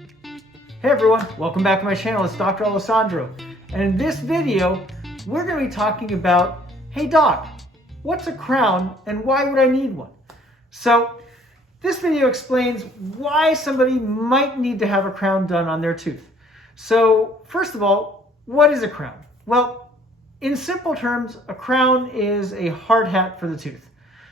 Hey everyone, welcome back to my channel. It's Dr. Alessandro. And in this video, we're going to be talking about, hey doc, what's a crown and why would I need one? So this video explains why somebody might need to have a crown done on their tooth. So first of all, what is a crown? Well, in simple terms, a crown is a hard hat for the tooth.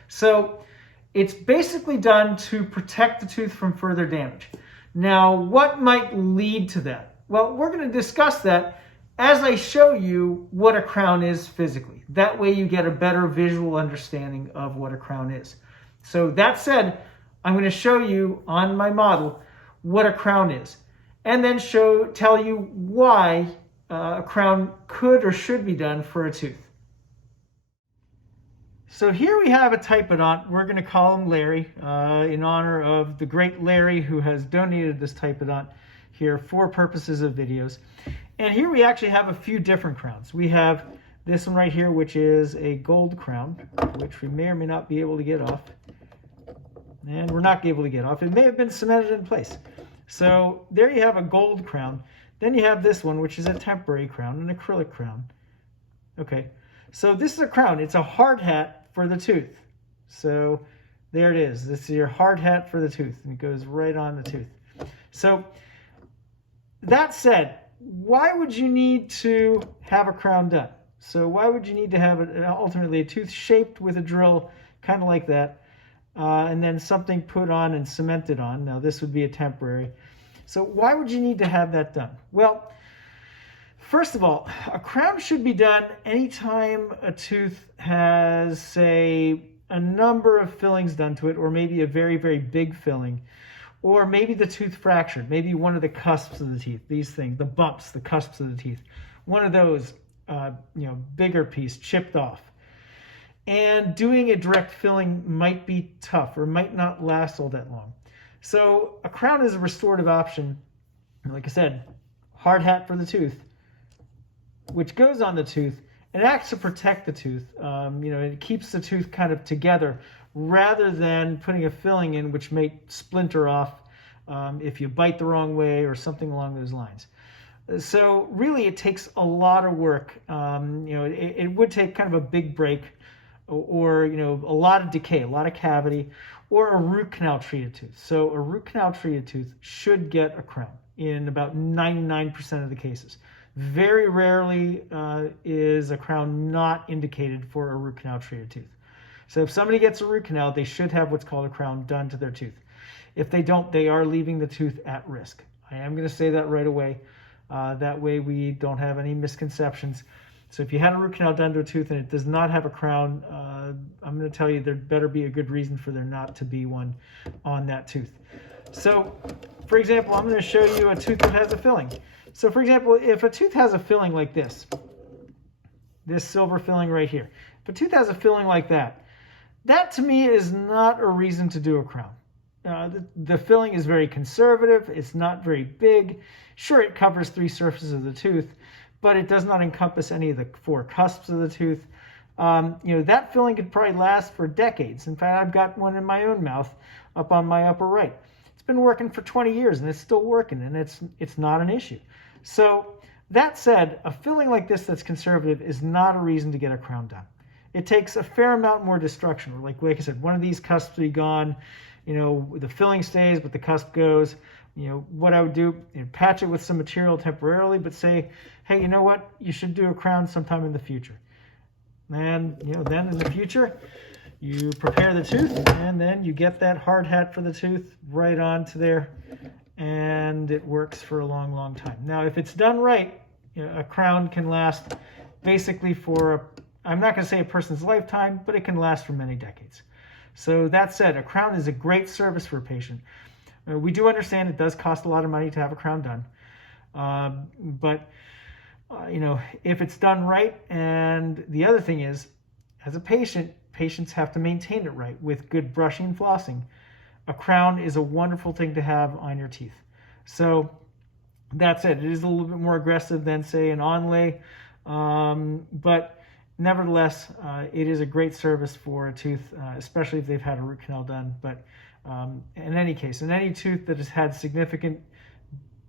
So it's basically done to protect the tooth from further damage. Now, what might lead to that? Well, we're going to discuss that as I show you what a crown is physically. That way you get a better visual understanding of what a crown is. So that said, I'm going to show you on my model what a crown is, and then tell you why a crown could or should be done for a tooth. So here we have a typodont. We're going to call him Larry in honor of the great Larry who has donated this typodont here for purposes of videos. And here we actually have a few different crowns. We have this one right here, which is a gold crown, which we may or may not be able to get off. And we're not able to get off. It may have been cemented in place. So there you have a gold crown. Then you have this one, which is a temporary crown, an acrylic crown. Okay, so this is a crown. It's a hard hat for the tooth. So there it is. This is your hard hat for the tooth, and it goes right on the tooth. So that said, why would you need to have a crown done? So why would you need to have ultimately a tooth shaped with a drill, kind of like that, and then something put on and cemented on? Now this would be a temporary. So why would you need to have that done? Well, first of all, a crown should be done anytime a tooth has, say, a number of fillings done to it, or maybe a very, very big filling, or maybe the tooth fractured, maybe one of the cusps of the teeth, these things, the bumps, the cusps of the teeth, one of those, bigger piece chipped off. And doing a direct filling might be tough or might not last all that long. So a crown is a restorative option. Like I said, hard hat for the tooth, which goes on the tooth and acts to protect the tooth. It keeps the tooth kind of together rather than putting a filling in which may splinter off if you bite the wrong way or something along those lines. So really it takes a lot of work. It would take kind of a big break or a lot of decay, a lot of cavity, or a root canal treated tooth. So a root canal treated tooth should get a crown in about 99% of the cases. Very rarely is a crown not indicated for a root canal treated tooth. So if somebody gets a root canal, they should have what's called a crown done to their tooth. If they don't, they are leaving the tooth at risk. I am going to say that right away. That way we don't have any misconceptions. So if you had a root canal done to a tooth and it does not have a crown, I'm going to tell you there better be a good reason for there not to be one on that tooth. So, for example, I'm going to show you a tooth that has a filling. So, for example, if a tooth has a filling like this silver filling right here, if a tooth has a filling like that, that to me is not a reason to do a crown. The filling is very conservative. It's not very big. Sure, it covers 3 surfaces of the tooth, but it does not encompass any of the 4 cusps of the tooth. That filling could probably last for decades. In fact, I've got one in my own mouth up on my upper right. It's been working for 20 years and it's still working, and it's not an issue. So that said, a filling like this that's conservative is not a reason to get a crown done. It takes a fair amount more destruction. Like I said, one of these cusps will be gone. The filling stays, but the cusp goes. What I would do, patch it with some material temporarily, but say, hey, you know what? You should do a crown sometime in the future. And, then in the future, you prepare the tooth, and then you get that hard hat for the tooth right onto there, and it works for a long, long time. Now, if it's done right, a crown can last basically for, I'm not going to say a person's lifetime, but it can last for many decades. So that said, a crown is a great service for a patient. We do understand it does cost a lot of money to have a crown done. But if it's done right, and the other thing is, as a patient, patients have to maintain it right with good brushing and flossing. A crown is a wonderful thing to have on your teeth. So that said, it is a little bit more aggressive than, say, an onlay, but nevertheless, it is a great service for a tooth, especially if they've had a root canal done. But in any case, in any tooth that has had significant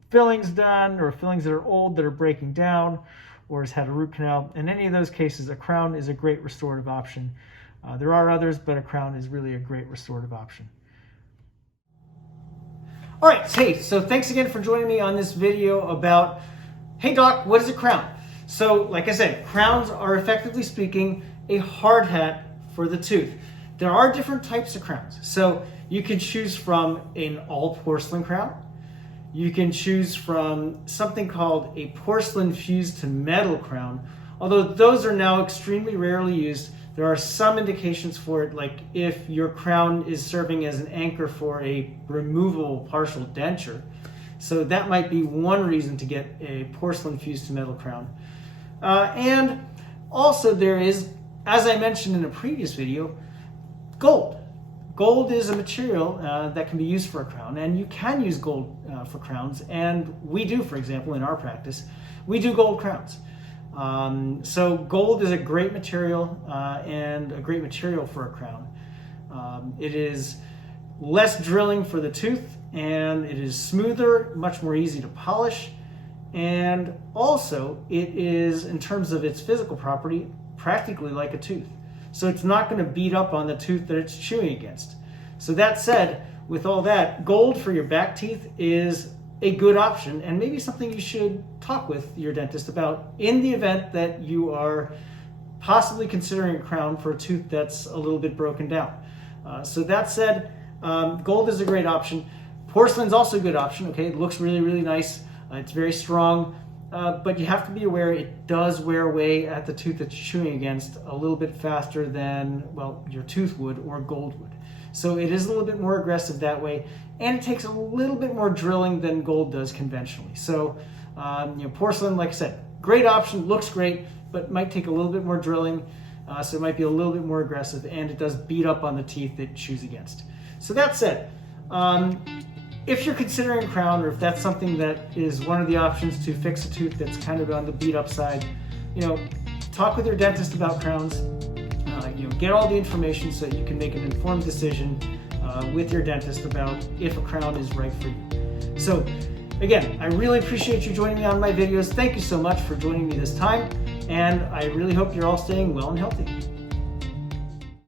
fillings done, or fillings that are old that are breaking down, or has had a root canal. In any of those cases, a crown is a great restorative option. There are others, but a crown is really a great restorative option. All right, hey, so thanks again for joining me on this video about, hey doc, what is a crown? So like I said, crowns are, effectively speaking, a hard hat for the tooth. There are different types of crowns. So you can choose from an all porcelain crown. You can choose from something called a porcelain fused to metal crown, although those are now extremely rarely used. There are some indications for it, like if your crown is serving as an anchor for a removable partial denture. So that might be one reason to get a porcelain fused to metal crown. And also there is, as I mentioned in a previous video, gold. Gold is a material that can be used for a crown, and you can use gold for crowns, and we do, for example, in our practice, we do gold crowns. So gold is a great material and a great material for a crown. It is less drilling for the tooth, and it is smoother, much more easy to polish, and also it is, in terms of its physical property, practically like a tooth. So it's not going to beat up on the tooth that it's chewing against. So that said, with all that, gold for your back teeth is a good option, and maybe something you should talk with your dentist about in the event that you are possibly considering a crown for a tooth that's a little bit broken down. So that said, gold is a great option. Porcelain's also a good option. Okay, it looks really, really nice. It's very strong, but you have to be aware it does wear away at the tooth that you're chewing against a little bit faster than, well, your tooth would or gold would. So it is a little bit more aggressive that way, and it takes a little bit more drilling than gold does conventionally. So, porcelain, like I said, great option, looks great, but might take a little bit more drilling, so it might be a little bit more aggressive, and it does beat up on the teeth it chews against. So that said, if you're considering a crown, or if that's something that is one of the options to fix a tooth that's kind of on the beat up side, talk with your dentist about crowns. Get all the information so that you can make an informed decision with your dentist about if a crown is right for you. So again, I really appreciate you joining me on my videos. Thank you so much for joining me this time, and I really hope you're all staying well and healthy.